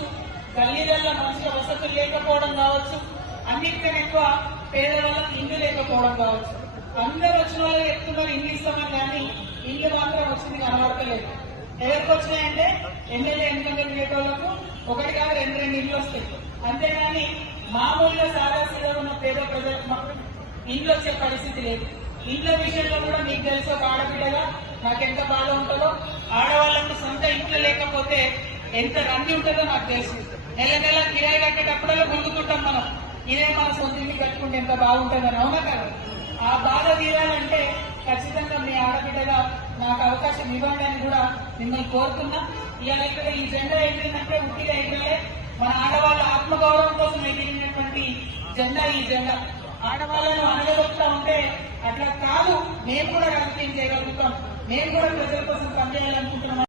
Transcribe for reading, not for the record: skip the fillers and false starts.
కావచ్చు, గల్లీలలో మంచిగా వసతులు లేకపోవడం కావచ్చు, అన్నిటికన్నా ఎక్కువ పేదవాళ్ళకి ఇల్లు లేకపోవడం కావచ్చు. అందరూ వచ్చిన వాళ్ళు చెప్తున్నారు ఇల్లు ఇస్తామని, కానీ ఇల్లు మాత్రం వచ్చింది కనబడతలేదు. ఎవరికి వచ్చినాయంటే ఎమ్మెల్యే ఎన్నికలు తిరిగేటోళ్లకు ఒకటి కాదు రెండు ఇల్లు వస్తాయి. అంతేగాని మామూలుగా సాదాసీగా ఉన్న పేద ప్రజలకు ఇల్లు వచ్చే పరిస్థితి లేదు. ఇళ్ల విషయంలో కూడా మీకు తెలుసు, ఒక ఆడబిడ్డగా నాకెంత బాధ ఉంటుందో. ఆడవాళ్లకు సొంత ఇంట్లో లేకపోతే ఎంత రంది ఉంటుందో నాకు తెలుసు. నెల నెల కిరాయి కట్టేటప్పుడల్లా గుండుకుంటాం మనం, ఇదే మన సొంత ఇంటి కట్టుకుంటే ఎంత బాగుంటుందని. అవునా కదా? ఆ బాధ తీరాలంటే ఖచ్చితంగా మీ ఆడబిడ్డగా నాకు అవకాశం ఇవ్వండి అని కూడా మిమ్మల్ని కోరుతున్నా. ఇవాళ ఇక్కడ ఈ జెండా ఎగిరిందంటే ఉట్టిగా ఎగిరలే, మన ఆడవాళ్ళ ఆత్మగౌరవం కోసం ఎగిరినటువంటి జెండా ఈ జెండా. ఆడవాళ్ళను అనగలుగుతా ఉంటే అట్లా కాదు, మేము కూడా రాజకీయం చేయగలుగుతాం, మేము కూడా ప్రజల కోసం పనిచేయాలనుకుంటున్నాం.